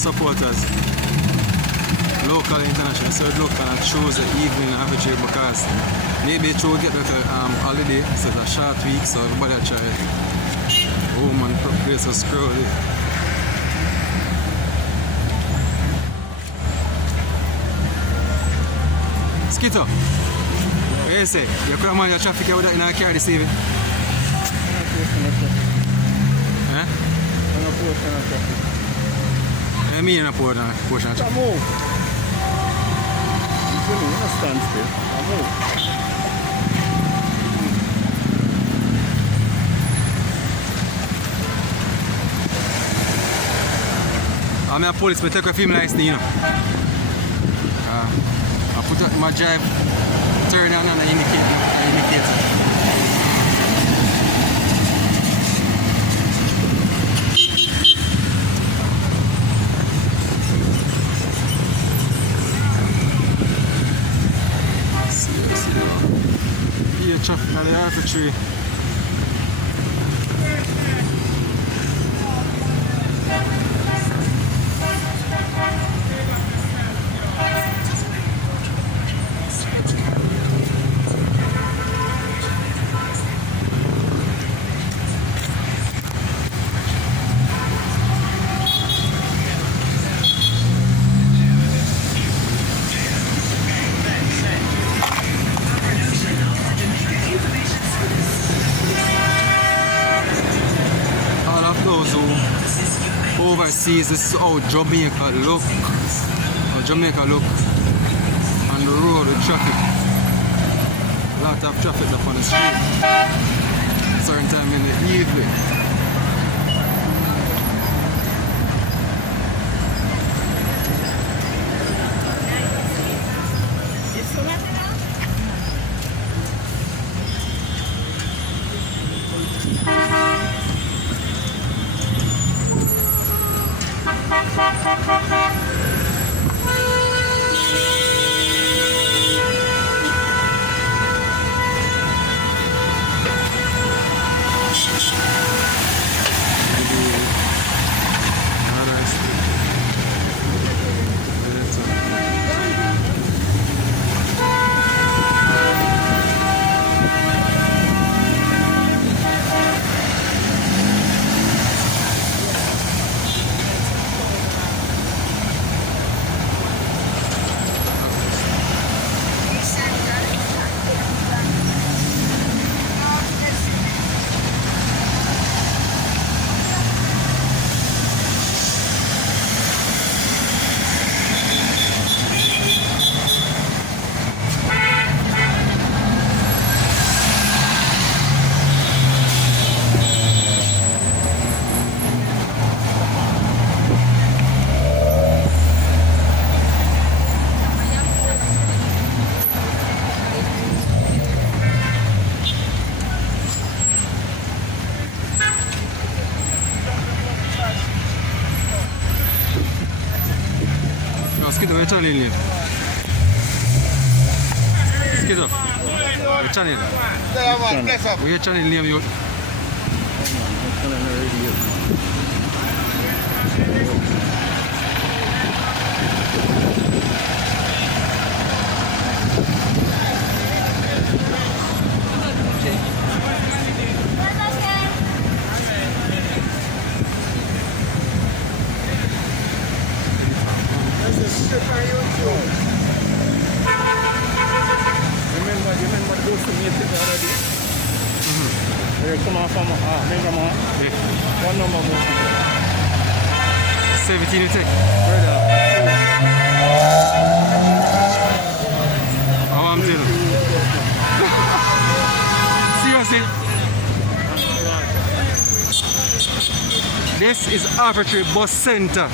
supporters. Local and international. So look and choose the evening arbitrary because maybe it will get better holiday. So it's a short week, so everybody try. Woman place a scroll. Skito, what you say? You come on your traffic here in a car this evening? Eh? I mean a portion of traffic. I move. You stand still. I move. I'm a police, but take a film like this, you know. I put out my drive, turn on and I indicate. See, here traffic at the arbitrary. Overseas, this is how Jamaica look. How Jamaica look on the road with traffic. A lot of traffic up on the street. Certain time in the evening. Skidoo, which channel you? Skidoo, which channel? Which channel name you? Remember those who made it already? Come on from Mengamon. Yeah. One number more. 17 you take. Brother. How I'm telling Seriously? This is Arbitrary Bus Center.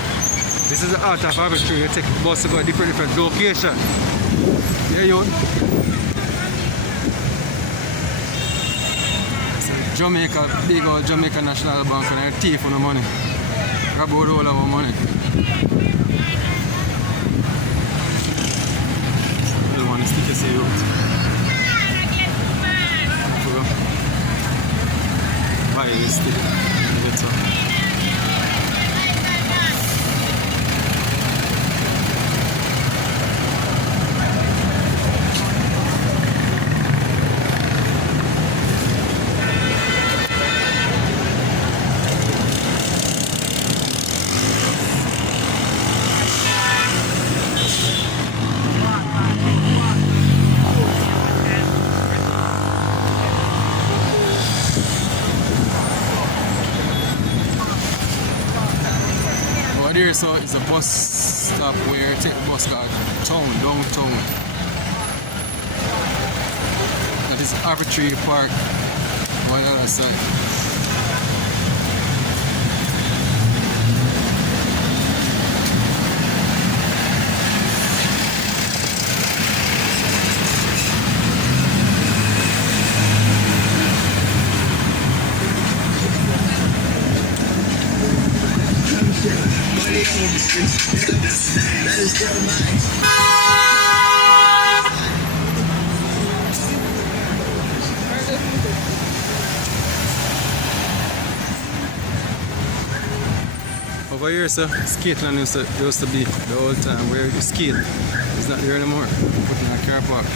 This is the art of arbitrary. You take bus to go to different location. Yeah, you. Jamaica, big old Jamaica National Bank, and they're thief on the money. Grab all our money. Little one, stick your say out. Buy this stick. Get some. there so is a bus stop where you take the bus called downtown. That is Arbitrary Park on the other side. Over here, sir, Skateland used to be the old time where you skate. It's not there anymore. Put in a car park.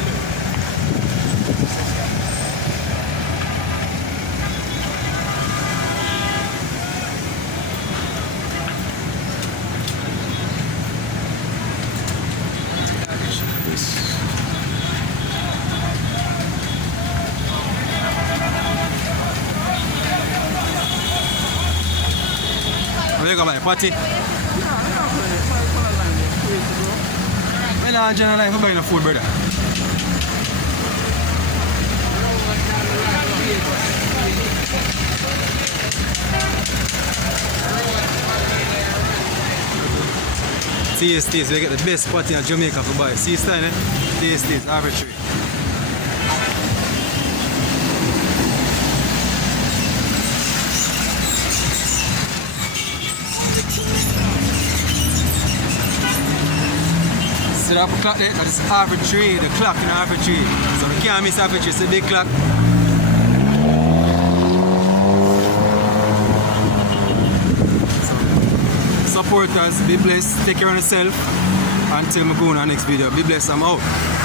Where you go by party? When I generally for buying the food, brother. TSTs, we get the best party in Jamaica for buy. See style, eh? TSTs, Arbitrary. See that clock there? That is Arbitrary, the clock in Arbitrary. So you can't miss Arbitrary, it's a big clock. So, support us, be blessed, take care of yourself. Until I go on our next video. Be blessed, I'm out.